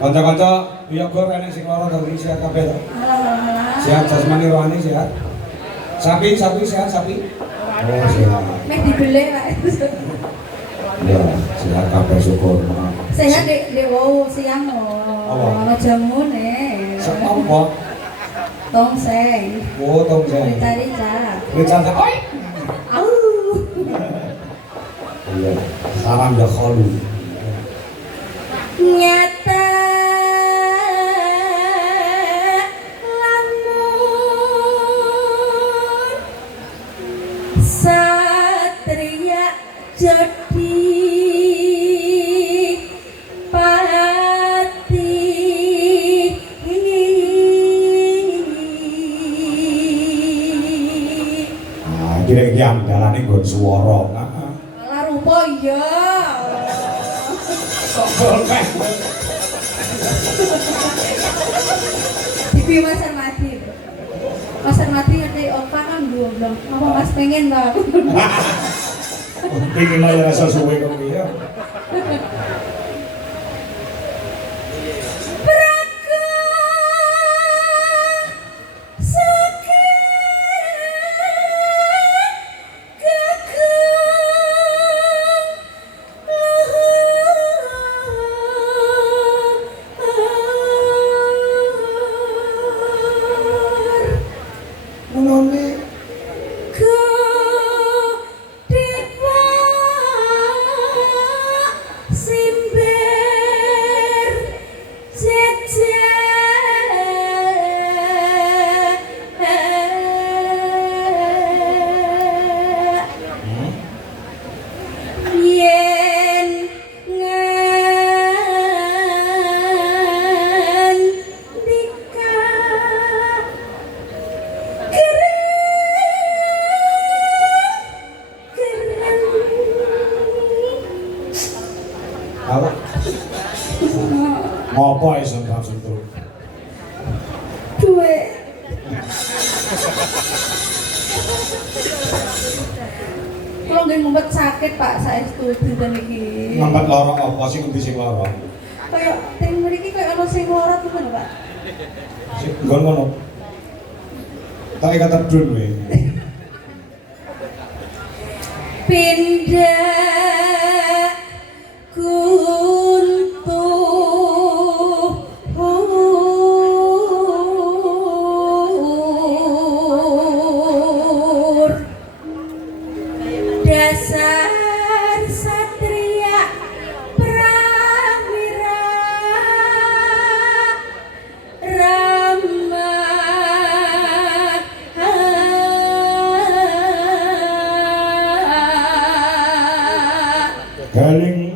Kanca-kanca Yogor enek sing lara dadi sehat kabeh to. Sehat jasmani rohani sehat. Sapi sehat sapi. Oh sehat. Meh dibeli Pak. Ya, sehat kabeh syukur. Sehat Dek wow siang ono jamune. Apa? Tongseng. Oh, tongseng. Rica-rica. Rica-rica. Oi. Au. Iya, salam ya kholu. Nyata satria jadi pati Kira yang dalane nggon swara. Lah rupa ya. Di Masar Mati. Masar Mati ada opa kan dua bilang, apa Mas pengen Bang? Pengen aja rasa suwe kok ya. Apa iso maksud itu? Duit. Kalau nggak ngumpet sakit Pak, saya setuju dan iki. Ngumpet lara apa sih ngendi sing lara? Kayak ting mriki kayak ono sing lara tuh kan Pak. Sing nggon ngono. Tak kata drone we. Pindah kuntur dasar satria prawira rama Galing